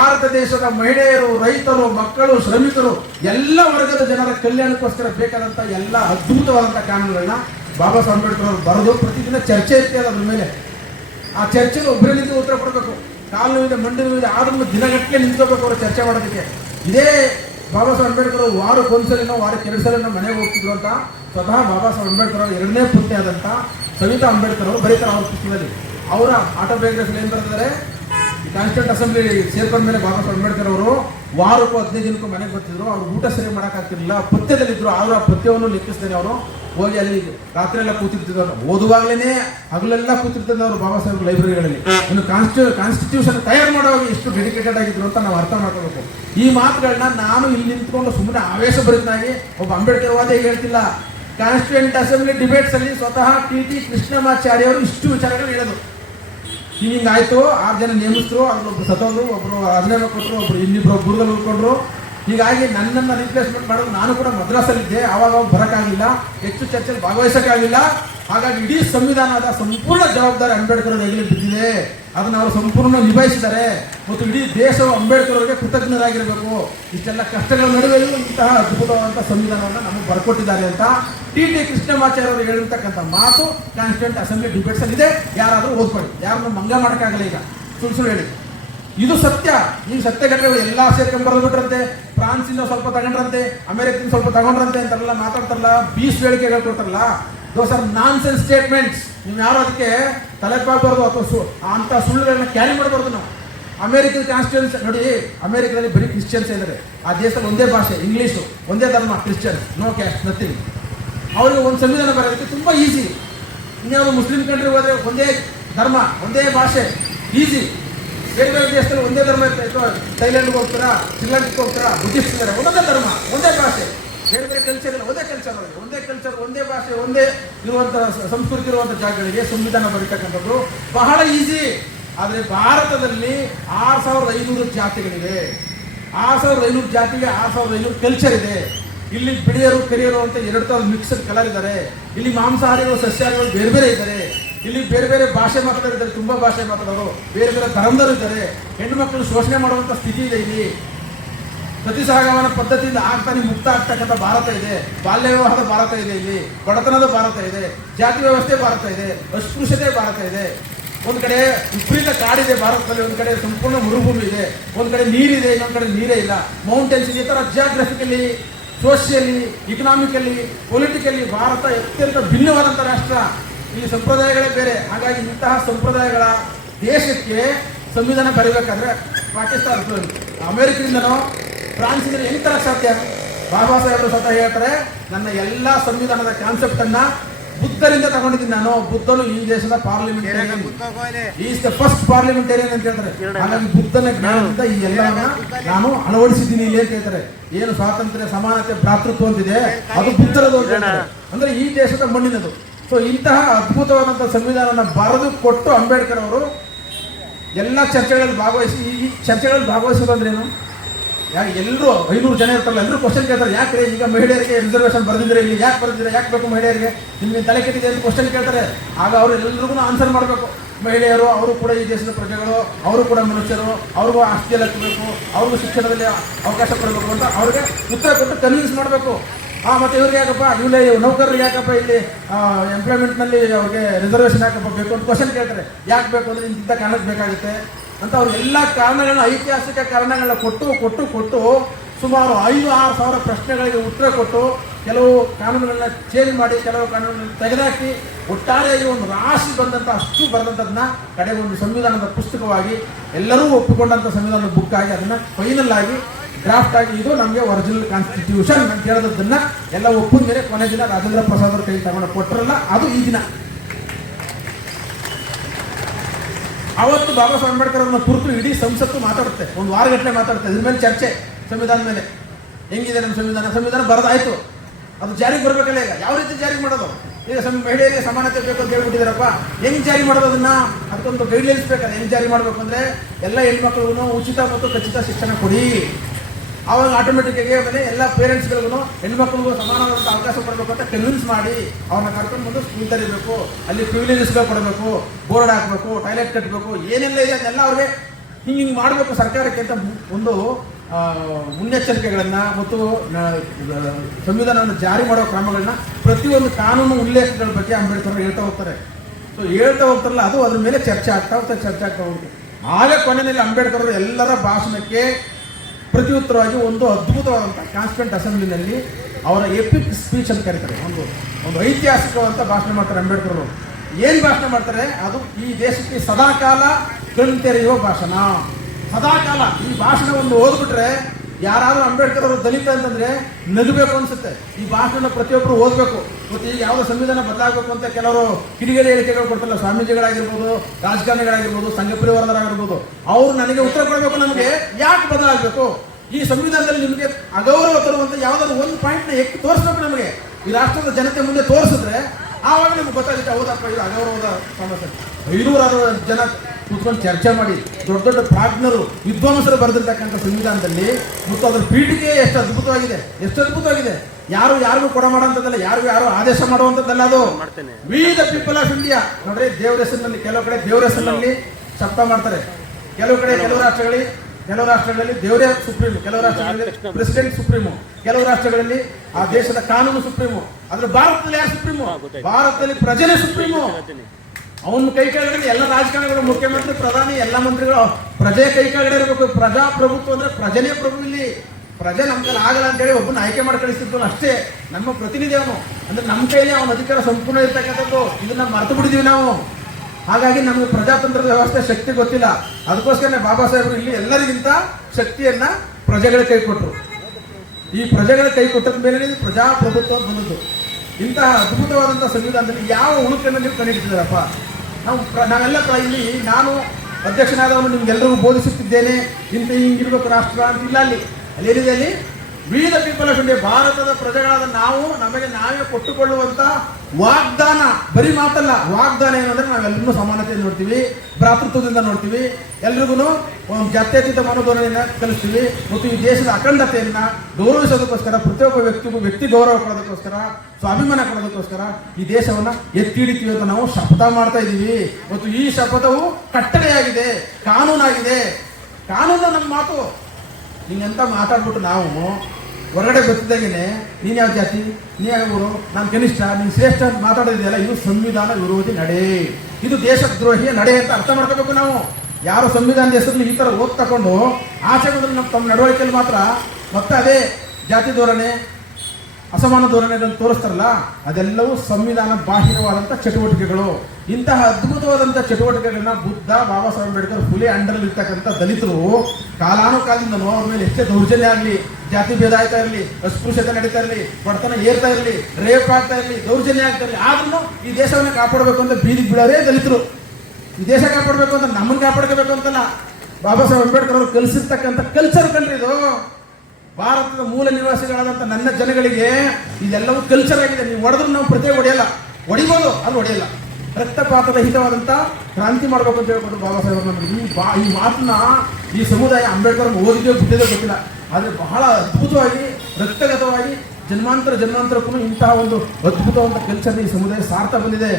ಭಾರತ ದೇಶದ ಮಹಿಳೆಯರು, ರೈತರು, ಮಕ್ಕಳು, ಶ್ರಮಿಕರು, ಎಲ್ಲ ವರ್ಗದ ಜನರ ಕಲ್ಯಾಣಕ್ಕೋಸ್ಕರ ಬೇಕಾದಂತ ಎಲ್ಲ ಅದ್ಭುತವಾದಂಥ ಕಾನೂನುಗಳನ್ನ ಬಾಬಾ ಸಾಹೇಬ್ ಅಂಬೇಡ್ಕರ್ ಅವರು ಬರೆದು ಪ್ರತಿದಿನ ಚರ್ಚೆ ಇರ್ತದೆ ಅದ್ರ ಮೇಲೆ. ಆ ಚರ್ಚೆಗೆ ಒಬ್ಬರೇ ನಿಂತು ಉತ್ತರ ಕೊಡಬೇಕು. ಕಾಲು ನೋವಿದೆ, ಮಂಡಿ ನೋವಿದೆ, ಆದ್ರೂ ದಿನಗಟ್ಟಲೆ ನಿಂತ್ಕೋಬೇಕು ಅವರು ಚರ್ಚೆ ಮಾಡೋದಕ್ಕೆ. ಇದೇ ಬಾಬಾ ಸಾಹೇಬ್ ಅಂಬೇಡ್ಕರ್ ಅವರು ವಾರಕ್ಕೆ ಒಂದ್ಸಲಿನೋ ವಾರಕ್ಕೆ ಎರಡು ಸಲ ಮನೆಗೆ ಹೋಗ್ತಿದ್ರು ಅಂತ ಸ್ವತಃ ಬಾಬಾ ಸಾಹೇಬ್ ಅಂಬೇಡ್ಕರ್ ಅವರು ಎರಡನೇ ಪುತ್ರಿ ಆದಂತ ಸವಿತಾ ಅಂಬೇಡ್ಕರ್ ಅವರು ಬರೀತಾರೆ ಅವ್ರ ಪುಸ್ತಕದಲ್ಲಿ. ಅವರ ಆಟೋಬಯೋಗ್ರಫಿ ಏನ್ ಬರ್ತಿದ್ದಾರೆ ಈ ಕಾನ್ಸ್ಟಿಟ್ಯೂಂಟ್ ಅಸೆಂಬ್ಲಿ ಸೇರ್ಕೊಂಡ ಮೇಲೆ ಬಾಬಾ ಸಾಹೇಬ್ ಅಂಬೇಡ್ಕರ್ ಅವರು ವಾರಕ್ಕೂ ಹದಿನೈದು ದಿನಕ್ಕೂ ಮನೆಗೆ ಬರ್ತಿದ್ರು. ಅವ್ರು ಊಟ ಸರಿ ಮಾಡೋಕ್ಕಾಗ್ತಿರ್ಲಿಲ್ಲ ಪಥ್ಯದಲ್ಲಿದ್ದರು ಆದರೂ ಆ ಪಥ್ಯವನ್ನು ಲೆಕ್ಕಿಸ್ತಾರೆ ಅವರು. ಹೋಗಿ ಅಲ್ಲಿ ರಾತ್ರಿ ಎಲ್ಲ ಕೂತಿರ್ತಿದ್ರು ಓದುವಾಗಲೇ ಹಗಲೆಲ್ಲ ಕೂತಿರ್ತಿದ್ರು ಅವರು ಬಾಬಾ ಸಾಹೇಬ್ ಲೈಬ್ರರಿಗಳಲ್ಲಿ ಇನ್ನು ಕಾನ್ಸ್ಟಿ ಕಾನ್ಸ್ಟಿಟ್ಯೂಷನ್ ತಯಾರು ಮಾಡುವಾಗ ಎಷ್ಟು ಡೆಡಿಕೇಟೆಡ್ ಆಗಿದ್ರು ಅಂತ ನಾವು ಅರ್ಥ ಮಾಡ್ಕೋಬೇಕು. ಈ ಮಾತುಗಳನ್ನ ನಾನು ಇಲ್ಲಿ ನಿಂತ್ಕೊಂಡು ಸುಮ್ಮನೆ ಆವೇಶ ಭರಿತನಾಗಿ ಒಬ್ಬ ಅಂಬೇಡ್ಕರ್ ವಾದ ಹೇಳ್ತಿಲ್ಲ. ಕಾನ್ಸ್ಟಿಟ್ಯೂಂಟ್ ಅಸೆಂಬ್ಲಿ ಡಿಬೇಟ್ಸ್ ಅಲ್ಲಿ ಸ್ವತಃ ಟಿ ಟಿ ಕೃಷ್ಣಮಾಚಾರ್ಯ ಅವರು ಇಷ್ಟು ವಿಚಾರಗಳು ಹೇಳೋದು. ಹಿಂಗಾಯ್ತು ಆರು ಜನ ನೇಮಿಸಿದ್ರು ಅದ್ರೊಬ್ರು ಸತ್ತೋದ್ರು ಒಬ್ರು ಅಜ್ಞಾನ ಕೊಟ್ಟರು ಒಬ್ರು ಇನ್ನಿಬ್ರು ಗುರುಗಳು ಉಳ್ಕೊಂಡ್ರು. ಹೀಗಾಗಿ ನನ್ನನ್ನು ರಿಪ್ಲೇಸ್ಮೆಂಟ್ ಮಾಡೋದು ನಾನು ಕೂಡ ಮದ್ರಾಸಲ್ಲಿದ್ದೆ, ಆವಾಗ ಬರೋಕ್ಕಾಗಿಲ್ಲ, ಹೆಚ್ಚು ಚರ್ಚೆಯಲ್ಲಿ ಭಾಗವಹಿಸೋಕ್ಕಾಗಿಲ್ಲ. ಹಾಗಾಗಿ ಇಡೀ ಸಂವಿಧಾನದ ಸಂಪೂರ್ಣ ಜವಾಬ್ದಾರಿ ಅಂಬೇಡ್ಕರ್ ಅವರು ಹೆಗಲಿಗೆ ಬಿದ್ದಿದೆ. ಅದನ್ನು ಅವರು ಸಂಪೂರ್ಣ ನಿಭಾಯಿಸಿದ್ದಾರೆ. ಮತ್ತು ಇಡೀ ದೇಶವು ಅಂಬೇಡ್ಕರ್ ಅವರಿಗೆ ಕೃತಜ್ಞರಾಗಿರಬೇಕು. ಇಷ್ಟೆಲ್ಲ ಕಷ್ಟಗಳ ನಡುವೆಯೂ ಇಂತಹ ಅದ್ಭುತವಾದಂಥ ಸಂವಿಧಾನವನ್ನು ನಮಗೆ ಬರ್ಕೊಟ್ಟಿದ್ದಾರೆ ಅಂತ ಟಿ ಟಿ ಕೃಷ್ಣಮಾಚಾರ್ಯ ಅವರು ಹೇಳಿರ್ತಕ್ಕಂಥ ಮಾತು ಕಾನ್ಸ್ಟಿಟ್ಯೂಂಟ್ ಅಸೆಂಬ್ಲಿ ಡಿಬೇಟ್ಸಲ್ಲಿದೆ ಯಾರಾದರೂ ಓದ್ಕೊಳ್ಳಿ. ಯಾರನ್ನು ಮಂಗ ಮಾಡೋಕ್ಕಾಗಲ್ಲ ಈಗ. ಸುಳ್ಳು ಹೇಳಿ. ಇದು ಸತ್ಯ. ನೀವು ಸತ್ಯ ಘಟನೆಗಳು ಎಲ್ಲ ಸೇರ್ಕೊಂಡ್ ಬಿಟ್ಟರಂತೆ ಫ್ರಾನ್ಸ್ ಇಂದ ಸ್ವಲ್ಪ ತಗೊಂಡ್ರಂತೆ, ಅಮೆರಿಕದಿಂದ ಸ್ವಲ್ಪ ತಗೊಂಡ್ರಂತೆ ಅಂತಾರಲ್ಲ, ಮಾತಾಡ್ತಾರಲ್ಲ, ಬೀಸ್ ಹೇಳಿಕೆಗಳು ಕೊಡ್ತಾರಲ್ಲ. ದೋಸ್ ನಾನ್ ಸೆನ್ಸ್ ಸ್ಟೇಟ್ಮೆಂಟ್ಸ್ ನೀವು ಯಾರು ಅದಕ್ಕೆ ತಲೆಪಾಗಬಾರ್ದು ಅಥವಾ ಸು ಅಂತ ಸುಳ್ಳುಗಳನ್ನ ಕ್ಯಾರಿ ಮಾಡಬಾರ್ದು ನಾವು. ಅಮೆರಿಕದ ಕಾನ್ಸ್ಟಿಟ್ಯೂನ್ಸ್ ನೋಡಿ, ಅಮೆರಿಕದಲ್ಲಿ ಬರೀ ಕ್ರಿಶ್ಚಿಯನ್ಸ್ ಇದ್ದಾರೆ. ಆ ದೇಶದಲ್ಲಿ ಒಂದೇ ಭಾಷೆ ಇಂಗ್ಲೀಷು ಒಂದೇ ಧರ್ಮ ಕ್ರಿಶ್ಚಿಯನ್ ನೋ ಕ್ಯಾಸ್ಟ್ ನಥಿಂಗ್ ಅವರಿಗೆ ಒಂದು ಸಂವಿಧಾನ ಬರೋದಕ್ಕೆ ತುಂಬ ಈಸಿ ಇನ್ಯಾವುದು ಮುಸ್ಲಿಂ ಕಂಟ್ರಿ ಹೋದ್ರೆ ಒಂದೇ ಧರ್ಮ, ಒಂದೇ ಭಾಷೆ ಈಸಿ ಬೇರೆ ಬೇರೆ ದೇಶದಲ್ಲಿ ಒಂದೇ ಧರ್ಮ ಅಥವಾ ಥೈಲ್ಯಾಂಡ್ಗೆ ಹೋಗ್ತಾರಾ ಶ್ರೀಲಂಕಾಕ್ಕೆ ಹೋಗ್ತಾರಾ ಬುದ್ಧಿಸ್ಟ್ ಇದ್ದಾರೆ ಒಂದೇ ಧರ್ಮ, ಒಂದೇ ಭಾಷೆ. ಬೇರೆ ಬೇರೆ ಕಲ್ಚರ್ ಇಲ್ಲ, ಒಂದೇ ಕಲ್ಚರ್ ಒಂದೇ ಕಲ್ಚರ್ ಒಂದೇ ಭಾಷೆ, ಒಂದೇ ಇರುವಂಥ ಸಂಸ್ಕೃತಿ ಇರುವಂಥ ಜಾಗಗಳಿಗೆ ಸಂವಿಧಾನ ಬರೀತಕ್ಕಂಥದ್ದು. ಬಹಳ ಈಸಿ ಆದರೆ ಭಾರತದಲ್ಲಿ ಆರು ಸಾವಿರದ ಐನೂರು ಜಾತಿಗಳಿವೆ. ಆರು ಸಾವಿರದ ಐನೂರು ಜಾತಿಗೆ ಆರು ಸಾವಿರದ ಐನೂರು ಕಲ್ಚರ್ ಇದೆ. ಇಲ್ಲಿ ಬಿಳಿಯರು, ಕರಿಯರು ಅಂತ ಎರಡು ಥರ ಮಿಕ್ಸ್ ಕಲರ್ ಇದ್ದಾರೆ ಇಲ್ಲಿ ಮಾಂಸಾಹಾರಿಗಳು, ಸಸ್ಯಾಹಾರಿಗಳು ಬೇರೆ ಬೇರೆ ಇದ್ದಾರೆ. ಇಲ್ಲಿ ಬೇರೆ ಬೇರೆ ಭಾಷೆ ಮಾತಾಡಿದ್ದಾರೆ, ತುಂಬಾ ಭಾಷೆ ಮಾತಾಡೋರು. ಬೇರೆ ಬೇರೆ ಧರ್ಮದವರು ಇದ್ದಾರೆ. ಹೆಣ್ಣು ಮಕ್ಕಳು ಶೋಷಣೆ ಮಾಡುವಂತ ಸ್ಥಿತಿ ಇದೆ ಇಲ್ಲಿ. ಸತಿ ಸಹಗಮನ ಪದ್ಧತಿಯಿಂದ ಆಗ್ತಾನೆ ಮುಕ್ತ ಆಗ್ತಕ್ಕಂಥ ಭಾರತ ಇದೆ. ಬಾಲ್ಯ ವಿವಾಹದ ಭಾರತ ಇದೆ ಇಲ್ಲಿ. ಬಡತನದ ಭಾರತ ಇದೆ. ಜಾತಿ ವ್ಯವಸ್ಥೆ ಭಾರತ ಇದೆ. ಅಸ್ಪೃಶ್ಯತೆ ಭಾರತ ಇದೆ. ಒಂದು ಕಡೆ ವಿಪರೀತ ಕಾಡಿದೆ ಭಾರತದಲ್ಲಿ, ಒಂದು ಕಡೆ ಸಂಪೂರ್ಣ ಮರುಭೂಮಿ ಇದೆ. ಒಂದು ಕಡೆ ನೀರಿದೆ, ಇನ್ನೊಂದು ಕಡೆ ನೀರೇ ಇಲ್ಲ. ಮೌಂಟೇನ್ಸ್ ಈ ಥರ geographically socially economically politically Bharat ಅತ್ಯಂತ ಭಿನ್ನವಾದಂಥ ರಾಷ್ಟ್ರ. ಈ ಸಂಪ್ರದಾಯಗಳೇ ಬೇರೆ. ಹಾಗಾಗಿ ಇಂತಹ ಸಂಪ್ರದಾಯಗಳ ದೇಶಕ್ಕೆ ಸಂವಿಧಾನ ಬರೀಬೇಕಾದ್ರೆ ಪಾಕಿಸ್ತಾನ ಅಮೆರಿಕದಿಂದನೋ ಫ್ರಾನ್ಸಿಂದ ಹೆಂಗ್ ಸಾಧ್ಯ? ಬಾಬಾ ಸಾಹೇಬರು ಸ್ವತಃ ಹೇಳ್ತಾರೆ ನನ್ನ ಎಲ್ಲಾ ಸಂವಿಧಾನದ ಕಾನ್ಸೆಪ್ಟ್ ಅನ್ನ ಬುದ್ಧರಿಂದ ತಗೊಂಡಿದ್ದೀನಿ ನಾನು. ಬುದ್ಧನು ಈ ದೇಶದ parliamentarian is the first parliamentarian ಅಂತ ಹೇಳ್ತಾರೆ. ಹಾಗಾಗಿ ಬುದ್ಧನ ಜ್ಞಾನದಿಂದ ಈ ಎಲ್ಲವನ್ನ ನಾನು ಅಳವಡಿಸಿದ್ದೀನಿ ಇಲ್ಲಿ ಅಂತ ಹೇಳ್ತಾರೆ. ಏನು ಸ್ವಾತಂತ್ರ್ಯ ಸಮಾನತೆ ಭ್ರಾತೃತ್ವ ಅಂತಿದೆ? ಅದು ಬುದ್ಧರದು ಅಂದ್ರೆ ಈ ದೇಶದ ಮಣ್ಣಿನದು. ಸೊ, ಇಂತಹ ಅದ್ಭುತವಾದಂಥ ಸಂವಿಧಾನನ ಬರೆದು ಕೊಟ್ಟು ಅಂಬೇಡ್ಕರ್ ಅವರು ಎಲ್ಲ ಚರ್ಚೆಗಳಲ್ಲಿ ಭಾಗವಹಿಸಿ, ಈ ಚರ್ಚೆಗಳಲ್ಲಿ ಭಾಗವಹಿಸೋದಂದ್ರೇನು? ಯಾಕೆ ಎಲ್ಲರೂ ಐನೂರು ಜನ ಇರ್ತಾರಲ್ಲ ಎಲ್ಲರೂ ಕ್ವಶನ್ ಕೇಳ್ತಾರೆ ಯಾಕೆ ಈಗ ಮಹಿಳೆಯರಿಗೆ ರಿಸರ್ವೇಷನ್ ಬರೆದಿದ್ರೆ ಇಲ್ಲಿ ಯಾಕೆ ಬರೆದಿದ್ರೆ ಯಾಕೆ ಬೇಕು ಮಹಿಳೆಯರಿಗೆ? ನಿಮಗೆ ತಲೆ ಕೆಟ್ಟಿದೆ ಅಂತ ಕ್ವಶನ್ ಕೇಳ್ತಾರೆ. ಆಗ ಅವರು ಎಲ್ಲರಿಗೂ ಆನ್ಸರ್ ಮಾಡಬೇಕು. ಮಹಿಳೆಯರು, ಅವರು ಕೂಡ ಈ ದೇಶದ ಪ್ರಜೆಗಳು, ಅವರು ಕೂಡ ಮನುಷ್ಯರು, ಅವ್ರಿಗೂ ಆಸ್ತಿಯಲ್ಲಿ ಹಚ್ಚಬೇಕು ಅವ್ರಿಗೂ ಶಿಕ್ಷಣದಲ್ಲಿ ಅವಕಾಶ ಕೊಡಬೇಕು ಅಂತ ಅವ್ರಿಗೆ ಉತ್ತರ ಕೊಟ್ಟು ಕನ್ವಿನ್ಸ್ ಮಾಡಬೇಕು. ಆ, ಮತ್ತೆ ಇವ್ರಿಗೆ ಯಾಕಪ್ಪ ಇಲ್ಲಿ ನೌಕರರಿಗೆ ಯಾಕಪ್ಪ ಇಲ್ಲಿ ಎಂಪ್ಲಾಯ್ಮೆಂಟ್ನಲ್ಲಿ ಅವ್ರಿಗೆ ರಿಸರ್ವೇಷನ್ ಯಾಕಪ್ಪ ಬೇಕು ಅಂತ ಕ್ವಶನ್ ಕೇಳ್ತಾರೆ. ಯಾಕೆ ಬೇಕು ಅಂದರೆ ಇಂಥ ಕಾರಣಕ್ಕೆ ಬೇಕಾಗುತ್ತೆ ಅಂತ ಅವ್ರು ಎಲ್ಲ ಕಾರಣಗಳನ್ನ, ಐತಿಹಾಸಿಕ ಕಾರಣಗಳನ್ನ ಕೊಟ್ಟು ಕೊಟ್ಟು ಕೊಟ್ಟು ಸುಮಾರು ಐದು, ಆರು ಸಾವಿರ ಪ್ರಶ್ನೆಗಳಿಗೆ ಉತ್ತರ ಕೊಟ್ಟು ಕೆಲವು ಕಾನೂನುಗಳನ್ನ ಚೇಂಜ್ ಮಾಡಿ, ಕೆಲವು ಕಾನೂನುಗಳನ್ನ ತೆಗೆದಾಕಿ ಒಟ್ಟಾರೆಯಾಗಿ ಒಂದು ರಾಶಿ ಬಂದಂಥ ಅಷ್ಟು ಬರೆದಂಥದನ್ನ ಕಡೆಗೊಂಡು ಸಂವಿಧಾನದ ಪುಸ್ತಕವಾಗಿ ಎಲ್ಲರೂ ಒಪ್ಪಿಕೊಂಡಂಥ ಸಂವಿಧಾನದ ಬುಕ್ ಆಗಿ ಅದನ್ನ ಫೈನಲ್ ಆಗಿ ಡ್ರಾಫ್ಟ್ ಆಗಿ ಇದು ನಮಗೆ ಒರಿಜಿನಲ್ ಕಾನ್ಸ್ಟಿಟ್ಯೂಷನ್ ಅಂತ ಹೇಳೋದನ್ನ ಎಲ್ಲ ಒಪ್ಪಿದ ಮೇಲೆ ಕೊನೆ ದಿನ ರಾಜೇಂದ್ರ ಪ್ರಸಾದ್ ಅವ್ರ ಕೈ ತಗೊಂಡು ಕೊಟ್ಟರಲ್ಲ ಅದು ಈ ದಿನ. ಅವತ್ತು ಬಾಬಾ ಸಾಹೇಬ್ ಅಂಬೇಡ್ಕರ್ ಅವ್ರನ್ನ ಕುರಿತು ಇಡೀ ಸಂಸತ್ತು ಮಾತಾಡುತ್ತೆ, ಒಂದು ವಾರಗಟ್ಟಲೆ ಮಾತಾಡುತ್ತೆ, ಇದ್ರ ಮೇಲೆ ಚರ್ಚೆ ಸಂವಿಧಾನ ಮೇಲೆ. ಹೆಂಗಿದೆ ನಮ್ಮ ಸಂವಿಧಾನ? ಸಂವಿಧಾನ ಬರದಾಯ್ತು. ಅದು ಜಾರಿಗೆ ಬರಬೇಕಲ್ಲ ಈಗ. ಯಾವ ರೀತಿ ಜಾರಿಗೆ ಮಾಡೋದು? ಈಗ ಸಮ ಮಹಿಳೆಯರಿಗೆ ಸಮಾನತೆ ಬೇಕು ಅಂತ ಹೇಳ್ಬಿಟ್ಟಿದಾರಪ್ಪ. ಹೆಂಗ್ ಜಾರಿ ಮಾಡೋದು ಅದನ್ನ? ಅದಕ್ಕೊಂದು ಗೈಡ್ಲೈನ್ಸ್ ಬೇಕಲ್ಲ ಹೆಂಗ್ ಜಾರಿ ಮಾಡಬೇಕು ಅಂದ್ರೆ ಎಲ್ಲ ಹೆಣ್ಮಕ್ಳಿಗೂ ಉಚಿತ ಮತ್ತು ಖಚಿತ ಶಿಕ್ಷಣ ಕೊಡಿ. ಅವಾಗ ಆಟೋಮೆಟಿಕ್ ಆಗಿ ಆಮೇಲೆ ಎಲ್ಲ ಪೇರೆಂಟ್ಸ್ಗಳಿಗೂ ಹೆಣ್ಮಕ್ಳಿಗೂ ಸಮಾನವಾದಂಥ ಅವಕಾಶ ಕೊಡಬೇಕು ಅಂತ ಕನ್ವಿನ್ಸ್ ಮಾಡಿ ಅವ್ರನ್ನ ಕರ್ಕೊಂಡು ಬಂದು ಸ್ಕೂಲ್ ತರಿಬೇಕು. ಅಲ್ಲಿ ಪ್ರಿವಿಲೇಜಸ್ಗಳು ಕೊಡಬೇಕು ಬೋರ್ಡ್ ಹಾಕಬೇಕು ಟಾಯ್ಲೆಟ್ ಕಟ್ಟಬೇಕು ಏನೆಲ್ಲ ಇದೆ ಅದೆಲ್ಲ ಅವ್ರಿಗೆ ಹಿಂಗೆ ಹಿಂಗೆ ಮಾಡಬೇಕು ಸರ್ಕಾರಕ್ಕೆ ಅಂತ ಒಂದು ಮುನ್ನೆಚ್ಚರಿಕೆಗಳನ್ನು ಮತ್ತು ಸಂವಿಧಾನವನ್ನು ಜಾರಿ ಮಾಡೋ ಕ್ರಮಗಳನ್ನ ಪ್ರತಿಯೊಂದು ಕಾನೂನು ಉಲ್ಲೇಖಗಳ ಬಗ್ಗೆ ಅಂಬೇಡ್ಕರ್ ಹೇಳ್ತಾ ಹೋಗ್ತಾರೆ. ಸೊ ಹೇಳ್ತಾ ಹೋಗ್ತಾರಲ್ಲ, ಅದು ಅದ್ರ ಮೇಲೆ ಚರ್ಚೆ ಆಗ್ತಾ ಹೋಗ್ತಾರೆ ಚರ್ಚೆ ಆಗ್ತಾ ಹೋಗುತ್ತೆ ಆಗ ಕೊನೆಯಲ್ಲಿ ಅಂಬೇಡ್ಕರ್ ಅವರು ಎಲ್ಲರ ಭಾಷಣಕ್ಕೆ ಪ್ರತ್ಯುತ್ತರವಾಗಿ ಒಂದು ಅದ್ಭುತವಾದಂಥ ಕಾನ್ಸ್ಟೆಂಟ್ ಅಸೆಂಬ್ಲಿನಲ್ಲಿ ಅವರ ಎಪಿಕ್ ಸ್ಪೀಚ್ ಅಂತ ಕರೀತಾರೆ. ಒಂದು ಒಂದು ಐತಿಹಾಸಿಕವಾದಂಥ ಭಾಷಣ ಮಾಡ್ತಾರೆ ಅಂಬೇಡ್ಕರ್ ಅವರು. ಏನು ಭಾಷಣ ಮಾಡ್ತಾರೆ? ಅದು ಈ ದೇಶಕ್ಕೆ ಸದಾಕಾಲ ಕಣ್ ತೆರೆಯುವ ಭಾಷಣ. ಸದಾಕಾಲ ಈ ಭಾಷಣವನ್ನು ಓದ್ಬಿಟ್ರೆ ಯಾರಾದರೂ ಅಂಬೇಡ್ಕರ್ ಅವರು ದಲಿತ ಅಂತಂದ್ರೆ ನಗಬೇಕು ಅನ್ಸುತ್ತೆ. ಈ ಭಾಷಣ ಪ್ರತಿಯೊಬ್ಬರು ಓದಬೇಕು. ಮತ್ತು ಈಗ ಯಾವುದೋ ಸಂವಿಧಾನ ಬದಲಾಗಬೇಕು ಅಂತ ಕೆಲವರು ಕಿಡಿಗೇಡಿ ಹೇಳಿಕೆಗಳು ಕೊಡ್ತಾರಲ್ಲ, ಸ್ವಾಮೀಜಿಗಳಾಗಿರ್ಬೋದು, ರಾಜಕಾರಣಿಗಳಾಗಿರ್ಬೋದು, ಸಂಘ ಪರಿವಾರದವರಾಗಿರ್ಬೋದು. ಅವ್ರು ನನಗೆ ಉತ್ತರ ಕೊಡಬೇಕು, ನಮಗೆ ಯಾಕೆ ಬದಲಾಗಬೇಕು? ಈ ಸಂವಿಧಾನದಲ್ಲಿ ನಿಮಗೆ ಅಗೌರವ ತರುವಂತ ಯಾವ್ದಾದ್ರು ಒಂದು ಪಾಯಿಂಟ್ನ ಎಕ್ ತೋರಿಸ್ಬೇಕು ನಮಗೆ. ಈ ರಾಷ್ಟ್ರದ ಜನತೆ ಮುಂದೆ ತೋರಿಸಿದ್ರೆ ಆವಾಗ ನಿಮ್ಗೆ ಗೊತ್ತಾಗುತ್ತೆ ಹೌದಪ್ಪ ಇದು ಅಗೌರವದ ಸಮಸ್ಯೆ. ಐನೂರಾರು ಜನ ಕೂತ್ಕೊಂಡು ಚರ್ಚೆ ಮಾಡಿ ದೊಡ್ಡ ದೊಡ್ಡ ಪ್ರಾಜ್ಞರು ವಿದ್ವಾಂಸರು ಬರೆದಿರ್ತಕ್ಕಂಥ ಸಂವಿಧಾನದಲ್ಲಿ ಮತ್ತು ಅದರ ಪೀಠಿಕೆ ಎಷ್ಟು ಅದ್ಭುತವಾಗಿದೆ ಎಷ್ಟು ಅದ್ಭುತವಾಗಿದೆ. ಯಾರು ಯಾರಿಗೂ ಕೊಡ ಮಾಡುವಂಥದ್ದಲ್ಲ ಯಾರಿಗೂ ಯಾರು ಆದೇಶ ಮಾಡುವಂಥದ್ದಲ್ಲ ಅದು. We the people of India ನೋಡ್ರಿ ದೇವ್ರ ಹೆಸರಿನಲ್ಲಿ ಕೆಲವು ಕಡೆ ದೇವ್ರ ಹೆಸರಿನಲ್ಲಿ ಶಬ್ದ ಮಾಡ್ತಾರೆ. ಕೆಲವು ಕಡೆ ಕೆಲವು ರಾಷ್ಟ್ರಗಳಲ್ಲಿ ಕೆಲವು ರಾಷ್ಟ್ರಗಳಲ್ಲಿ ದೇವರೇ ಸುಪ್ರೀಂ ಕೆಲವು ರಾಷ್ಟ್ರಗಳಲ್ಲಿ ಪ್ರೆಸಿಡೆಂಟ್ ಸುಪ್ರೀಮು ಕೆಲವು ರಾಷ್ಟ್ರಗಳಲ್ಲಿ ಆ ದೇಶದ ಕಾನೂನು ಸುಪ್ರೀಮು ಆದ್ರೆ ಭಾರತದಲ್ಲಿ ಯಾರು ಸುಪ್ರೀಮು? ಭಾರತದಲ್ಲಿ ಪ್ರಜೆನೇ ಸುಪ್ರೀಮು. ಅವನ ಕೈ ಕೆಳಗಡೆ ಎಲ್ಲ ರಾಜಕಾರಣಿಗಳು ಮುಖ್ಯಮಂತ್ರಿ ಪ್ರಧಾನಿ ಎಲ್ಲ ಮಂತ್ರಿಗಳು ಪ್ರಜೆ ಕೈ ಕೆಳಗಡೆ ಇರಬೇಕು. ಪ್ರಜಾಪ್ರಭುತ್ವ ಅಂದ್ರೆ ಪ್ರಜೆನೇ ಪ್ರಭು ಇಲ್ಲಿ. ಪ್ರಜೆ ನಮ್ಮ ಕೈಲಿ ಆಗಲ್ಲ ಅಂತೇಳಿ ಒಬ್ಬನ ಆಯ್ಕೆ ಮಾಡಿ ಕಳಿಸ್ತಿದ್ವಲ್ಲ ಅಷ್ಟೇ. ನಮ್ಮ ಪ್ರತಿನಿಧಿ ಅವನು. ಅಂದ್ರೆ ನಮ್ಮ ಕೈಲಿ ಅವನ ಅಧಿಕಾರ ಸಂಪೂರ್ಣ ಇರ್ತಕ್ಕಂಥದ್ದು. ಇದನ್ನ ಮರೆತು ಬಿಡಿದೀವಿ ನಾವು. ಹಾಗಾಗಿ ನಮಗೆ ಪ್ರಜಾತಂತ್ರದ ವ್ಯವಸ್ಥೆ ಶಕ್ತಿ ಗೊತ್ತಿಲ್ಲ. ಅದಕ್ಕೋಸ್ಕರ ಬಾಬಾ ಸಾಹೇಬರು ಇಲ್ಲಿ ಎಲ್ಲರಿಗಿಂತ ಶಕ್ತಿಯನ್ನ ಪ್ರಜೆಗಳ ಕೈ ಕೊಟ್ಟರು ಈ ಪ್ರಜೆಗಳ ಕೈ ಕೊಟ್ಟದ ಮೇಲೆ ಪ್ರಜಾಪ್ರಭುತ್ವ ಬಂದದ್ದು. ಇಂತಹ ಅದ್ಭುತವಾದಂತಹ ಸಂವಿಧಾನದಲ್ಲಿ ಯಾವ ಉಳುಕನ್ನು ನೀವು ಕಂಡುಹಿಡಿದಿದ್ದಾರಪ್ಪ ನಾವು ನಾವೆಲ್ಲ ಇಲ್ಲಿ ನಾನು ಅಧ್ಯಕ್ಷನಾದವನು ನಿಮ್ಗೆಲ್ಲರಿಗೂ ಬೋಧಿಸುತ್ತಿದ್ದೇನೆ. ಇಂಥ ಹಿಂಗಿರ್ಬೇಕು ರಾಷ್ಟ್ರ ಇಲ್ಲ ಅಲ್ಲಿ. ಅಲ್ಲಿ? We the people of India ಭಾರತದ ಪ್ರಜೆಗಳಾದ ನಾವು ನಮಗೆ ನಾವೇ ಕೊಟ್ಟುಕೊಳ್ಳುವಂತ ವಾಗ್ದಾನ. ಬರೀ ಮಾತಲ್ಲ, ವಾಗ್ದಾನ ಏನಂದ್ರೆ ನಾವೆಲ್ಲರೂ ಸಮಾನತೆಯನ್ನು ನೋಡ್ತೀವಿ, ಭ್ರಾತೃತ್ವದಿಂದ ನೋಡ್ತೀವಿ. ಎಲ್ರಿಗೂ ಒಂದು ಜಾತ್ಯತೀತ ಮನೋಧೋರಣೆಯನ್ನ ಕಲಿಸ್ತೀವಿ. ಮತ್ತು ಈ ದೇಶದ ಅಖಂಡತೆಯನ್ನ ಗೌರವಿಸೋದಕ್ಕೋಸ್ಕರ, ಪ್ರತಿಯೊಬ್ಬ ವ್ಯಕ್ತಿಗೂ ವ್ಯಕ್ತಿ ಗೌರವ ಕೊಡೋದಕ್ಕೋಸ್ಕರ, ಸ್ವಾಭಿಮಾನ ಕೊಡೋದಕ್ಕೋಸ್ಕರ ಈ ದೇಶವನ್ನ ಎತ್ತಿ ಹಿಡಿತೀವಿ ಅಂತ ನಾವು ಶಪಥ ಮಾಡ್ತಾ ಇದ್ದೀವಿ. ಮತ್ತು ಈ ಶಪಥವು ಕಟ್ಟಳೆಯಾಗಿದೆ ಕಾನೂನಾಗಿದೆ. ಕಾನೂನು ನಮ್ಮ ಮಾತು, ನಿಂಗೆಂತ ಮಾತಾಡ್ಬಿಟ್ಟು ನಾವು ಹೊರಗಡೆ ಗೊತ್ತಿದ್ದಾಗೇನೆ, ನೀನು ಯಾವ ಜಾತಿ? ನೀ ಯಾವ ಊರು? ನಾನು ಕನಿಷ್ಠ, ನೀನು ಶ್ರೇಷ್ಠ ಅಂತ ಮಾತಾಡೋದಿದೆಯಲ್ಲ ಇದು ಸಂವಿಧಾನ ವಿರೋಧಿ ನಡೆ. ಇದು ದೇಶದ್ರೋಹಿಯ ನಡೆ ಅಂತ ಅರ್ಥ ಮಾಡ್ಕೋಬೇಕು ನಾವು. ಯಾರು ಸಂವಿಧಾನದ ಹೆಸರಲ್ಲಿ ಈ ಥರ ಓದ್ ತಗೊಂಡು ಆಚೆ ಬಂದ್ರೆ ನಮ್ಮ ತಮ್ಮ ನಡವಳಿಕೆಯಲ್ಲಿ ಮಾತ್ರ, ಮತ್ತೆ ಅದೇ ಜಾತಿ ಧೋರಣೆ ಅಸಮಾನ ಧೋರಣೆಗಳನ್ನು ತೋರಿಸ್ತಾರಲ್ಲ, ಅದೆಲ್ಲವೂ ಸಂವಿಧಾನ ಬಾಹಿರವಾದಂಥ ಚಟುವಟಿಕೆಗಳು. ಇಂತಹ ಅದ್ಭುತವಾದಂಥ ಚಟುವಟಿಕೆಗಳನ್ನ ಬುದ್ಧ, ಬಾಬಾ ಸಾಹೇಬ್ ಅಂಬೇಡ್ಕರ್ ಹುಲಿ ಅಂಡರ್ಲಿರ್ತಕ್ಕಂಥ ದಲಿತರು ಕಾಲಾನುಕಾಲದಿಂದ ಅವ್ರ ಮೇಲೆ ಎಷ್ಟೇ ದೌರ್ಜನ್ಯ ಆಗಲಿ, ಜಾತಿ ಭೇದ ಆಯ್ತಾ ಇರಲಿ, ಅಸ್ಪೃಶ್ಯತೆ ನಡೀತಾ ಇರಲಿ, ಬಡತನ ಏರ್ತಾ ಇರಲಿ, ರೇಪ್ ಆಗ್ತಾ ಇರಲಿ, ದೌರ್ಜನ್ಯ ಆಗ್ತಾ ಇರಲಿ ಆದ್ರೂ ಈ ದೇಶವನ್ನು ಕಾಪಾಡಬೇಕು ಅಂತ ಬೀದಿಗೆ ಬೀಳೋರೇ ದಲಿತರು. ಈ ದೇಶ ಕಾಪಾಡಬೇಕು ಅಂತ ನಮ್ಮನ್ನು ಕಾಪಾಡ್ಕೋಬೇಕು ಅಂತಲ್ಲ. ಬಾಬಾ ಸಾಹೇಬ್ ಅಂಬೇಡ್ಕರ್ ಅವರು ಕಲಿಸಿರ್ತಕ್ಕಂಥ ಕಲ್ಚರ್ ಕಂಡ್ರಿ ಇದು. ಭಾರತದ ಮೂಲ ನಿವಾಸಿಗಳಾದಂಥ ನನ್ನ ಜನಗಳಿಗೆ ಇದೆಲ್ಲವೂ ಕಲ್ಚರ್ ಆಗಿದೆ. ನೀವು ಹೊಡೆದ್ರು ನಾವು ಪ್ರತಿ ಹೊಡೆಯಲ್ಲ. ಹೊಡಿಬೋದು ಅದು ಹೊಡೆಯಲ್ಲ. ರಕ್ತಪಾತದ ಹಿತವಾದಂಥ ಕ್ರಾಂತಿ ಮಾಡಬೇಕು ಅಂತ ಹೇಳ್ಕೊಂಡು ಬಾಬಾ ಸಾಹೇಬ್ ನಮಗೆ ಈ ಬಾ, ಈ ಮಾತನ್ನ ಈ ಸಮುದಾಯ ಅಂಬೇಡ್ಕರ್ ಓದಿದ್ದೇ ಬಿಟ್ಟಿದ್ದೇ ಗೊತ್ತಿಲ್ಲ. ಆದರೆ ಬಹಳ ಅದ್ಭುತವಾಗಿ, ರಕ್ತಗತವಾಗಿ ಜನ್ಮಾಂತರ ಜನ್ಮಾಂತರಕ್ಕೂ ಇಂತಹ ಒಂದು ಅದ್ಭುತವಾದ ಕಲ್ಚರ್ ಈ ಸಮುದಾಯ ಸಾರ್ಥ ಬಂದಿದೆ.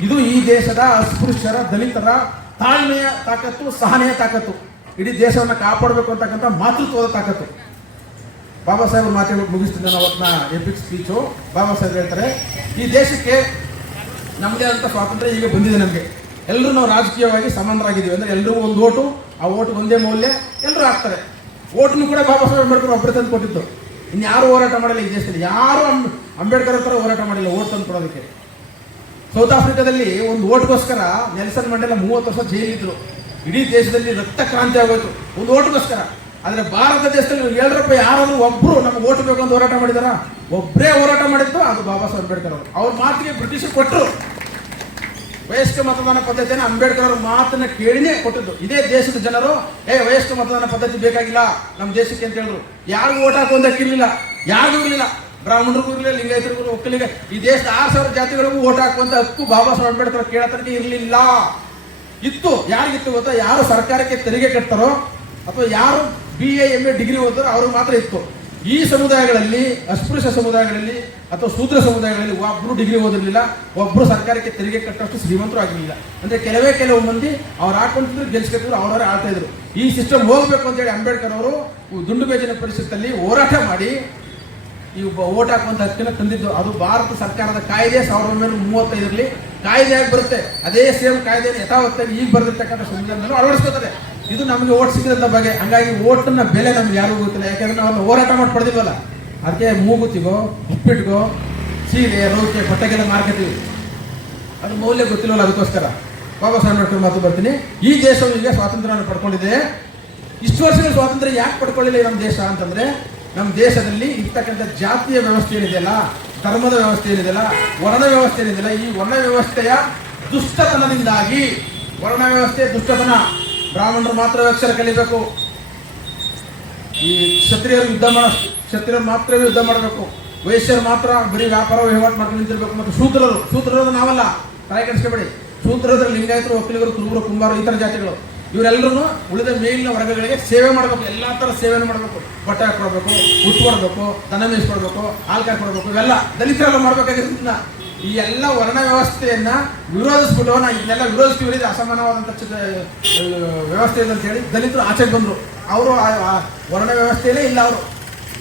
ಇದು ಈ ದೇಶದ ಅಸ್ಪೃಶ್ಯರ, ದಲಿತರ ತಾಳ್ಮೆಯ ತಾಕತ್ತು, ಸಹನೆಯ ತಾಕತ್ತು. ಇಡೀ ದೇಶವನ್ನು ಕಾಪಾಡಬೇಕು ಅಂತಕ್ಕಂಥ ಮಾತೃತ್ವದ ತಾಕತ್ತು. ಬಾಬಾ ಸಾಹೇಬ್ ಮಾತೇಳಿ ಮುಗಿಸ್ತೀನಿ ನಾನು ಅವತ್ತಿನ ಎಪಿಕ್ ಸ್ಪೀಚು ಬಾಬಾ ಸಾಹೇಬ್ ಹೇಳ್ತಾರೆ, ಈ ದೇಶಕ್ಕೆ ನಮ್ಮದೇ ಅಂತ ಸ್ವಾತಂತ್ರ್ಯ ಈಗ ಬಂದಿದೆ ನಮಗೆ. ಎಲ್ಲರೂ ನಾವು ರಾಜಕೀಯವಾಗಿ ಸಮಾನರಾಗಿದ್ದೀವಿ ಅಂದರೆ ಎಲ್ಲರೂ ಒಂದು ಓಟು, ಆ ಓಟು ಒಂದೇ ಮೌಲ್ಯ, ಎಲ್ಲರೂ ಹಾಕ್ತಾರೆ ಓಟನ್ನು ಕೂಡ ಬಾಬಾ ಸಾಹೇಬ್ ಅಂಬೇಡ್ಕರ್ ಒಬ್ಬರೇ ತಂದು ಕೊಟ್ಟಿದ್ದು. ಇನ್ಯಾರು ಹೋರಾಟ ಮಾಡಿಲ್ಲ ಈ ದೇಶದಲ್ಲಿ. ಯಾರು ಅಂಬ್- ಅಂಬೇಡ್ಕರ್ ಹತ್ರ ಹೋರಾಟ ಮಾಡಿಲ್ಲ, ಓಟ್ ತಂದು ಕೊಡೋದಕ್ಕೆ. ಸೌತ್ ಆಫ್ರಿಕಾದಲ್ಲಿ ಒಂದು ಓಟ್ಗೋಸ್ಕರ ನೆಲ್ಸನ್ ಮಂಡೇಲ ಮೂವತ್ತು ವರ್ಷ ಜೈಲಿದ್ರು ಇಡೀ ದೇಶದಲ್ಲಿ ರಕ್ತ ಕ್ರಾಂತಿ ಆಗೋಯ್ತು. ಒಂದು ಓಟ್ಗೋಸ್ಕರ. ಆದ್ರೆ ಭಾರತ ದೇಶದಲ್ಲಿ ಏಳರಪ್ಪ ಯಾರಾದ್ರೂ ಒಬ್ರು ನಮ್ಗೆ ಓಟ್ ಬೇಕು ಅಂತ ಹೋರಾಟ ಮಾಡಿದಾರ? ಒಬ್ಬರೇ ಹೋರಾಟ ಮಾಡಿದ್ದು ಅದು ಬಾಬಾ ಸಾಹೇಬ್ ಅಂಬೇಡ್ಕರ್ ಅವರು. ಅವ್ರ ಮಾತಿಗೆ ಬ್ರಿಟಿಷರು ಕೊಟ್ಟರು ವಯಸ್ಕ ಮತದಾನ ಪದ್ಧತಿಯನ್ನು ಅಂಬೇಡ್ಕರ್ ಅವ್ರ ಮಾತನ್ನ ಕೇಳಿನೇ ಕೊಟ್ಟಿದ್ದು. ಇದೇ ದೇಶದ ಜನರು, ಏ, ವಯಸ್ಕ ಮತದಾನ ಪದ್ಧತಿ ಬೇಕಾಗಿಲ್ಲ ನಮ್ಮ ದೇಶಕ್ಕೆ ಅಂತ ಹೇಳಿದ್ರು ಯಾರಿಗೂ ಓಟ್ ಹಾಕುವಂತಕ್ಕಿರಲಿಲ್ಲ ಯಾರಿಗೂ ಇರಲಿಲ್ಲ. ಬ್ರಾಹ್ಮಣರಿಗೂ ಇರಲಿಲ್ಲ, ಲಿಂಗಾಯತರಿಗೂ ಒಕ್ಕಲಿಗೆ. ಈ ದೇಶದ ಆರು ಸಾವಿರ ಜಾತಿಗಳಿಗೂ ಓಟ್ ಹಾಕುವಂತ ಹಕ್ಕು ಬಾಬಾ ಸಾಹೇಬ್ ಅಂಬೇಡ್ಕರ್ ಕೇಳತನಕ ಇರಲಿಲ್ಲ. ಇತ್ತು. ಯಾರಿಗಿತ್ತು ಗೊತ್ತಾ? ಯಾರು ಸರ್ಕಾರಕ್ಕೆ ತೆರಿಗೆ ಕಟ್ತಾರೋ ಅಥವಾ ಯಾರು B A M A degree ಓದ್ತಾರೋ ಅವ್ರಿಗೆ ಮಾತ್ರ ಇತ್ತು. ಈ ಸಮುದಾಯಗಳಲ್ಲಿ, ಅಸ್ಪೃಶ್ಯ ಸಮುದಾಯಗಳಲ್ಲಿ ಅಥವಾ ಶೂದ್ರ ಸಮುದಾಯಗಳಲ್ಲಿ ಒಬ್ರು ಡಿಗ್ರಿ ಓದಿರಲಿಲ್ಲ, ಒಬ್ರು ಸರ್ಕಾರಕ್ಕೆ ತೆರಿಗೆ ಕಟ್ಟಷ್ಟು ಶ್ರೀಮಂತರು ಆಗಿರಲಿಲ್ಲ ಅಂದ್ರೆ ಕೆಲವೇ ಕೆಲವು ಮಂದಿ ಅವ್ರು ಹಾಕೊಂಡಿದ್ರು ಗೆಲ್ಸ್ಕೊತಿದ್ರು, ಅವ್ರವರೇ ಆಡ್ತಾ ಇದ್ರು. ಈ ಸಿಸ್ಟಮ್ ಹೋಗ್ಬೇಕು ಅಂತೇಳಿ ಅಂಬೇಡ್ಕರ್ ಅವರು ದುಂಡು ಬೇಜಿನ ಪರಿಷತ್ತಲ್ಲಿ ಹೋರಾಟ ಮಾಡಿ, ಈ ಒಬ್ಬ ಓಟ್ ಹಾಕುವಂತ ಹಕ್ಕನ್ನು ತಂದಿದ್ದು. ಅದು ಭಾರತ ಸರ್ಕಾರದ ಕಾಯ್ದೆ ಸಾವಿರದ ಒಂಬೈನೂರ ಮೂವತ್ತೈದರಲ್ಲಿ. ಕಾಯ್ದೆಯಾಗಿ ಬರುತ್ತೆ? ಅದೇ ಸೇಮ್ ಕಾಯ್ದೆ ಯಥಾವತ್ತಾಗಿ ಈಗ ಬರೆದಿರ್ತಕ್ಕಂಥ ಸಂವಿಧಾನದಲ್ಲೂ ಅಳವಡಿಸ್ಕೊತಾರೆ. ಇದು ನಮಗೆ ಓಟ್ ಸಿಗದ ಬಗ್ಗೆ. ಹಂಗಾಗಿ ಓಟ್ನ ಬೆಲೆ ನಮ್ಗೆ ಯಾರಿಗೂ ಗೊತ್ತಿಲ್ಲ. ಯಾಕಂದ್ರೆ ನಾವು ಹೋರಾಟ ಮಾಡಿ ಪಡೆದಿವಲ್ಲ ಅದಕ್ಕೆ ಮೂಗುತಿಗೋ ಉಪ್ಪಿಟ್ಗೋ ಸೀರೆ, ರೋಕೆ, ಬಟ್ಟೆಗೆಲ್ಲ ಮಾರ್ಕೆಟಿವಿ ಅದು ಮೌಲ್ಯ ಗೊತ್ತಿಲ್ಲ ಅದಕ್ಕೋಸ್ಕರ. ಬಾಬಾ ಸಾಹೇಬ್ ಅಂಬೇಡ್ಕರ್ ಮಾತು ಬರ್ತೀನಿ. ಈ ದೇಶವು ಈಗ ಸ್ವಾತಂತ್ರ್ಯವನ್ನು ಪಡ್ಕೊಂಡಿದೆ. ಇಷ್ಟು ವರ್ಷಗಳ ಸ್ವಾತಂತ್ರ್ಯ ಯಾಕೆ ಪಡ್ಕೊಳ್ಳಿಲ್ಲ ನಮ್ಮ ದೇಶ ಅಂತಂದ್ರೆ ನಮ್ಮ ದೇಶದಲ್ಲಿ ಇರ್ತಕ್ಕಂಥ ಜಾತಿಯ ವ್ಯವಸ್ಥೆ ಏನಿದೆಯಲ್ಲ ಧರ್ಮದ ವ್ಯವಸ್ಥೆ ಏನಿದೆಯಲ್ಲ ವರ್ಣ ವ್ಯವಸ್ಥೆ ಏನಿದೆಯಲ್ಲ ಈ ವರ್ಣ ವ್ಯವಸ್ಥೆಯ ದುಷ್ಟತನದಿಂದಾಗಿ, ವರ್ಣ ವ್ಯವಸ್ಥೆ ದುಷ್ಟತನ ಬ್ರಾಹ್ಮಣರು ಮಾತ್ರ ಅಕ್ಷರ ಕಲಿಬೇಕು. ಈ ಕ್ಷತ್ರಿಯರು ಯುದ್ಧ ಮಾಡ ಕ್ಷತ್ರಿಯರು ಮಾತ್ರವೇ ಯುದ್ಧ ಮಾಡಬೇಕು. ವೈಶ್ಯರು ಮಾತ್ರ ಬರೀ ವ್ಯಾಪಾರ, ವಹಿವಾಟು ಮಾಡ್ಕೊಂಡು ನಿಂತಿರ್ಬೇಕು. ಮತ್ತು ಶೂದ್ರರು ಶೂದ್ರರು ನಾವಲ್ಲ. ತಲೆ ಕೆಡಿಸ್ಕೊಬೇಡಿ. ಲಿಂಗಾಯತರು ಒಕ್ಕಲಿಗರು ಕುರುಬರು, ಕುಂಬಾರು, ಇತರ ಜಾತಿಗಳು. ಇವರೆಲ್ಲರೂ ಉಳಿದ ಮೇಲಿನ ವರ್ಗಗಳಿಗೆ ಸೇವೆ ಮಾಡಬೇಕು. ಎಲ್ಲ ಥರ ಸೇವೆಯನ್ನು ಮಾಡಬೇಕು. ಬಟ್ಟೆ ಹಾಕೊಡ್ಬೇಕು ಉಟ್ಕೊಡ್ಬೇಕು ದನ ಮೇಯಿಸ್ಕೊಡ್ಬೇಕು, ಹಾಲು ಕಾಯ್ಕೊಡ್ಬೇಕು, ಇವೆಲ್ಲ ದಲಿತರೆಲ್ಲ ಮಾಡ್ಬೇಕಾಗಿರೋದ್ರಿಂದ ಈ ಎಲ್ಲ ವರ್ಣ ವ್ಯವಸ್ಥೆಯನ್ನ ವಿರೋಧಿಸ್ಬಿಟ್ಟು ನಾ ಇದನ್ನೆಲ್ಲ ವಿರೋಧಿಸ್ತೀವಿ ಇದು ಅಸಮಾನವಾದಂಥ ವ್ಯವಸ್ಥೆ ಇದೆ ಅಂತ ಹೇಳಿ ದಲಿತರು ಆಚೆಗೆ ಬಂದರು. ಅವರು ವರ್ಣ ವ್ಯವಸ್ಥೆಯಲ್ಲೇ ಇಲ್ಲ ಅವರು.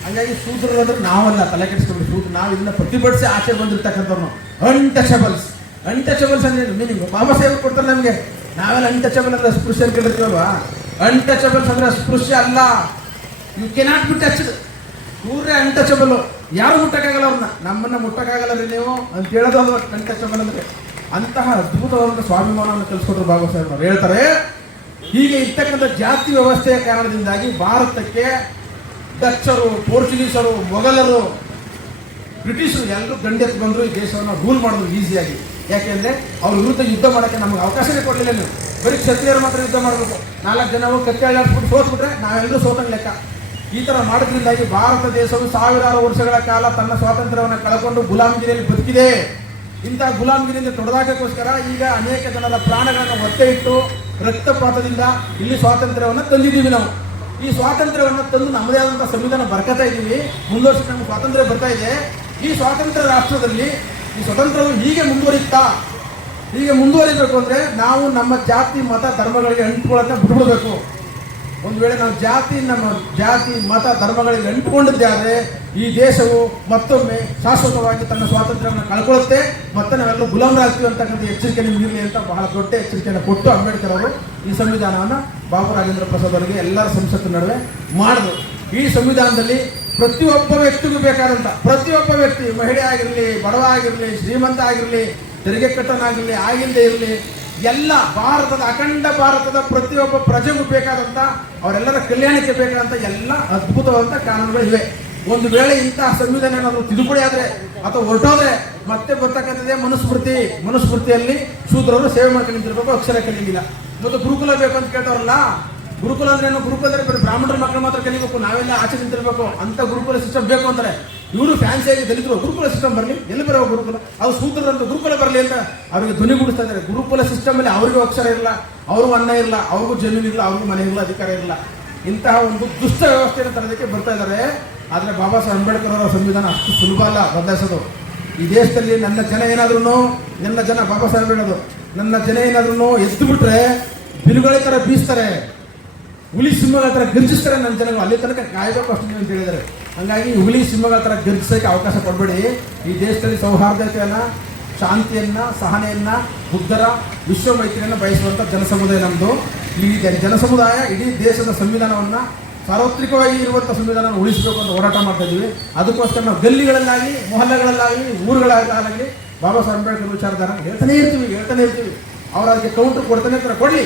ಹಾಗಾಗಿ ಶೂದ್ರರು ಅಂದ್ರೆ ನಾವಲ್ಲ, ತಲೆ ಕೆಡಿಸ್ಕೊಂಡು ಶೂದ್ರ ನಾವು ಇದನ್ನ ಪ್ರತಿಭಟಿಸಿ ಆಚೆ ಬಂದಿರ್ತಕ್ಕಂಥವ್ರು ಅನ್ಟಚಬಲ್ಸ್ ಅನ್ಟಚಬಲ್ಸ್ ಅಂದ್ರೆ ಮೀನಿಂಗ್ ಬಾಬಾ ಸಾಹೇಬ್ ಕೊಡ್ತಾರೆ ನಮಗೆ. ನಾವೆಲ್ಲ ಅನ್ಟಚಬಲ್ ಅಂದ್ರೆ ಸ್ಪೃಶ್ಯ ಅಂತ ಕೇಳಿರ್ತೀವಲ್ವಾ? ಅನ್ಟಚಬಲ್ಸ್ ಅಂದ್ರೆ ಸ್ಪೃಶ್ಯ ಅಲ್ಲ. ಯು ಕೆನಾಟ್ ಬಿ ಟಚ್ಡ್ ಇವ್ರೇ ಅನ್ಟಚಬಲ್ ಯಾರು ಮುಟ್ಟಕ್ಕಾಗಲ್ಲ ಅವ್ರನ್ನ? ನಮ್ಮನ್ನ ಮುಟ್ಟಕ್ಕಾಗಲ್ಲ ರೀ ನೀವು? ಅಂತ ಹೇಳೋದು ಅದು ಅನ್ಟಚಬಲ್ ಅಂದ್ರೆ ಅಂತಹ ಅದ್ಭುತವಾದಂಥ ಸ್ವಾಭಿಮಾನವನ್ನು ಕಲಿಸ್ಕೊಟ್ರು ಬಾಬಾ ಸಾಹೇಬ್ ಅವರು. ಹೇಳ್ತಾರೆ, ಹೀಗೆ ಇರ್ತಕ್ಕಂಥ ಜಾತಿ ವ್ಯವಸ್ಥೆಯ ಕಾರಣದಿಂದಾಗಿ ಭಾರತಕ್ಕೆ ಡಚ್ಚರು, ಪೋರ್ಚುಗೀಸರು, ಮೊಘಲರು, ಬ್ರಿಟಿಷರು ಎಲ್ಲರೂ ದಂಡೆತ್ತು ಬಂದರು, ಈ ದೇಶವನ್ನು ರೂಲ್ ಮಾಡಿದ್ರು ಈಸಿಯಾಗಿ ಯಾಕೆಂದ್ರೆ ಅವ್ರ ವಿರುದ್ಧ ಯುದ್ಧ ಮಾಡೋಕ್ಕೆ ನಮಗೆ ಅವಕಾಶವೇ ಕೊಡಲಿಲ್ಲ ನೀವು ಬರೀ ಕ್ಷತ್ರಿಯರು ಮಾತ್ರ ಯುದ್ಧ ಮಾಡಬೇಕು. ನಾಲ್ಕು ಜನ ಕತ್ತೆ ಆಡಿಸ್ಬಿಟ್ಟು ಸೋತ್ಬಿಟ್ರೆ ನಾವೆಲ್ಲರೂ ಸೋತಂಗೆ ಲೆಕ್ಕ. ಈ ಥರ ಮಾಡೋದ್ರಿಂದಾಗಿ ಭಾರತ ದೇಶವು ಸಾವಿರಾರು ವರ್ಷಗಳ ಕಾಲ ತನ್ನ ಸ್ವಾತಂತ್ರ್ಯವನ್ನು ಕಳ್ಕೊಂಡು ಗುಲಾಮಗಿರಿಯಲ್ಲಿ ಬದುಕಿದೆ. ಇಂಥ ಗುಲಾಮಗಿರಿಯಿಂದ ತೊಡೆದಾಕೋಸ್ಕರ ಈಗ ಅನೇಕ ಜನರ ಪ್ರಾಣಗಳನ್ನು ಒತ್ತೆ ಇಟ್ಟು ರಕ್ತಪಾತದಿಂದ ಇಲ್ಲಿ ಸ್ವಾತಂತ್ರ್ಯವನ್ನು ತಂದಿದ್ದೀವಿ ನಾವು. ಈ ಸ್ವಾತಂತ್ರ್ಯವನ್ನು ತಂದು ನಮ್ಮದೇ ಆದಂಥ ಸಂವಿಧಾನ ಬರ್ಕತಾ ಇದ್ದೀವಿ. ಮುಂದುವರ್ಸಿ ನಮ್ಗೆ ಸ್ವಾತಂತ್ರ್ಯ ಬರ್ತಾ ಇದೆ. ಈ ಸ್ವಾತಂತ್ರ್ಯ ರಾಷ್ಟ್ರದಲ್ಲಿ ಈ ಸ್ವತಂತ್ರವು ಹೀಗೆ ಮುಂದುವರಿತಾ ಹೀಗೆ ಮುಂದುವರಿಬೇಕು ಅಂದ್ರೆ ನಾವು ನಮ್ಮ ಜಾತಿ, ಮತ, ಧರ್ಮಗಳಿಗೆ ಅಂಟ್ಕೊಳ್ಳೋದನ್ನ ಬಿಟ್ಬಿಡ್ಬೇಕು. ಒಂದು ವೇಳೆ ನಾವು ಜಾತಿ, ನಮ್ಮ ಜಾತಿ, ಮತ, ಧರ್ಮಗಳಿಗೆ ಅಂಟಿಕೊಂಡಿದ್ದಾದ್ರೆ ಈ ದೇಶವು ಮತ್ತೊಮ್ಮೆ ಶಾಶ್ವತವಾಗಿ ತನ್ನ ಸ್ವಾತಂತ್ರ್ಯವನ್ನು ಕಳ್ಕೊಳ್ಳುತ್ತೆ, ಮತ್ತೆ ನಾವೆಲ್ಲರೂ ಗುಲಾಮರಾಗ್ತೀವಿ ಅಂತಕ್ಕಂಥ ಎಚ್ಚರಿಕೆ ನಿಮ್ಗೆ ಇರಲಿ ಅಂತ ಬಹಳ ದೊಡ್ಡ ಎಚ್ಚರಿಕೆಯನ್ನು ಕೊಟ್ಟು ಅಂಬೇಡ್ಕರ್ ಅವರು ಈ ಸಂವಿಧಾನವನ್ನು ಬಾಬು ರಾಜೇಂದ್ರ ಪ್ರಸಾದ್ ಅವರಿಗೆ ಎಲ್ಲರ ಸಂಸತ್ತಿನ ನಡುವೆ ಮಾಡಿದ್ರು. ಈ ಸಂವಿಧಾನದಲ್ಲಿ ಪ್ರತಿಯೊಬ್ಬ ವ್ಯಕ್ತಿಗೂ ಬೇಕಾದಂಥ ಪ್ರತಿಯೊಬ್ಬ ವ್ಯಕ್ತಿ ಮಹಿಳೆ ಆಗಿರಲಿ, ಬಡವ ಆಗಿರಲಿ, ಶ್ರೀಮಂತ ಆಗಿರಲಿ, ತೆರಿಗೆ ಕಟ್ಟನಾಗಿರಲಿ, ಆಗಿಲ್ಲದೆ ಇರಲಿ ಎಲ್ಲ ಭಾರತದ ಅಖಂಡ ಭಾರತದ ಪ್ರತಿಯೊಬ್ಬ ಪ್ರಜೆಗೂ ಬೇಕಾದಂತ, ಅವರೆಲ್ಲರ ಕಲ್ಯಾಣಕ್ಕೆ ಬೇಕಾದಂತ ಎಲ್ಲ ಅದ್ಭುತವಾದ ಕಾನೂನುಗಳು ಇವೆ ಒಂದು ವೇಳೆ ಇಂತಹ ಸಂವಿಧಾನ ಏನಾದರೂ ತಿದ್ದುಪಡಿ ಆದ್ರೆ ಅಥವಾ ಹೊರಟೋದ್ರೆ ಮತ್ತೆ ಬರ್ತಕ್ಕಂಥದ್ದೇ ಮನುಸ್ಮೃತಿ. ಮನುಸ್ಮೃತಿಯಲ್ಲಿ ಶೂದ್ರವರು ಸೇವೆ ಮಾಡ್ಕೊಂಡು ನಿಂತಿರ್ಬೇಕು, ಅಕ್ಷರ ಕಲಿಯಲಿಲ್ಲ ಮತ್ತು ಗುರುಕುಲ ಬೇಕು ಅಂತ ಕೇಳ್ತಾರಲ್ಲ ಗುರುಕುಲ ಅಂದ್ರೆ ಏನು? ಗುರುಕುಲ ಅಂದ್ರೆ ಬರೀ ಬ್ರಾಹ್ಮಣರ ಮಕ್ಕಳು ಮಾತ್ರ ಕಲಿಬೇಕು, ನಾವೆಲ್ಲ ಆಚೆ ನಿಂತಿರ್ಬೇಕು, ಅಂತ ಗುರುಕುಲ ಸಿಸ್ಟಮ್ ಬೇಕು ಅಂತಾರೆ ಇವರು ಫ್ಯಾನ್ಸಿಯಾಗಿ ದಲಿತರು ಗುರುಕುಲ ಸಿಸ್ಟಮ್ ಬರಲಿ, ಎಲ್ಲಿ ಬರೋ ಗುರುಕುಲ? ಅವ್ರು ಸೂತ್ರದಂತ ಗುರುಕುಲ ಬರಲಿ ಅಂತ ಅವರಿಗೆ ಧ್ವನಿಗೂಡಿಸ್ತಾ ಇದ್ದಾರೆ. ಗುರುಕುಲ ಸಿಸ್ಟಮ್ ಅಲ್ಲಿ ಅವ್ರಿಗೂ ಅಕ್ಷರ ಇರಲ್ಲ, ಅವ್ರಿಗೂ ಅನ್ನ ಇರಲ್ಲ, ಅವ್ರಿಗೂ ಜಮೀನು ಇಲ್ಲ ಅವ್ರಿಗೂ ಮನೆ ಇಲ್ಲ ಅಧಿಕಾರ ಇರಲ್ಲ. ಇಂತಹ ಒಂದು ದುಷ್ಟ ವ್ಯವಸ್ಥೆಯನ್ನು ತರೋದಕ್ಕೆ ಬರ್ತಾ ಇದ್ದಾರೆ. ಆದರೆ ಬಾಬಾ ಸಾಹೇಬ್ ಅಂಬೇಡ್ಕರ್ ಅವರ ಸಂವಿಧಾನ ಅಷ್ಟು ಸುಲಭ ಅಲ್ಲ, ಬದಲಾಯಿಸೋದು. ಈ ದೇಶದಲ್ಲಿ ನನ್ನ ಜನ ಏನಾದ್ರೂ ನನ್ನ ಜನ ಬಾಬಾ ಸಾಹೇಬ್ ಹೇಳೋದು, ನನ್ನ ಜನ ಏನಾದ್ರೂ ಎದ್ದು ಬಿಟ್ರೆ ಬಿರುಗಳ ಥರ ಬೀಸ್ತಾರೆ. ಹುಲಿ ಸಿಂಹಗಳ ಹತ್ರ ಗರ್ಜಿಸ್ತಾರೆ ನನ್ನ ಜನಗಳು. ಅಲ್ಲಿ ತನಕ ಕಾಯ್ಬೇಕು ಅಷ್ಟು ಅಂತ ಹೇಳಿದ್ದಾರೆ. ಹಂಗಾಗಿ ಹುಲಿ ಸಿಂಹಗಳ ಹತ್ರ ಗರ್ಜಿಸೋಕೆ ಅವಕಾಶ ಕೊಡಬೇಡಿ. ಈ ದೇಶದಲ್ಲಿ ಸೌಹಾರ್ದತೆಯನ್ನು, ಶಾಂತಿಯನ್ನ, ಸಹನೆಯನ್ನ ಬುದ್ಧರ ವಿಶ್ವ ಮೈತ್ರಿಯನ್ನು ಬಯಸುವಂತ ಜನಸಮುದಾಯ ನಮ್ಮದು ಈ ಜನ- ಜನಸಮುದಾಯ ಇಡೀ ದೇಶದ ಸಂವಿಧಾನವನ್ನ ಸಾರ್ವತ್ರಿಕವಾಗಿ ಇರುವಂಥ ಸಂವಿಧಾನವನ್ನು ಉಳಿಸಬೇಕು ಅಂತ ಹೋರಾಟ ಮಾಡ್ತಾ ಇದ್ದೀವಿ ಅದಕ್ಕೋಸ್ಕರ ನಾವು ಗಲ್ಲಿಗಳಲ್ಲಾಗಿ ಮೊಹಲ್ಲಗಳಲ್ಲಾಗಿ ಊರುಗಳಲ್ಲಾಗಲಿ ಬಾಬಾ ಸಾಹೇಬ್ ಅಂಬೇಡ್ಕರ್ ವಿಚಾರಧಾರ ಹೇಳ್ತಾನೆ ಇರ್ತೀವಿ ಹೇಳ್ತಾನೆ ಇರ್ತೀವಿ. ಅವ್ರು ಅದಕ್ಕೆ ಕೌಂಟರ್ ಕೊಡ್ತಾನೆ ಇರ್ತಾರೆ, ಕೊಡ್ಲಿ.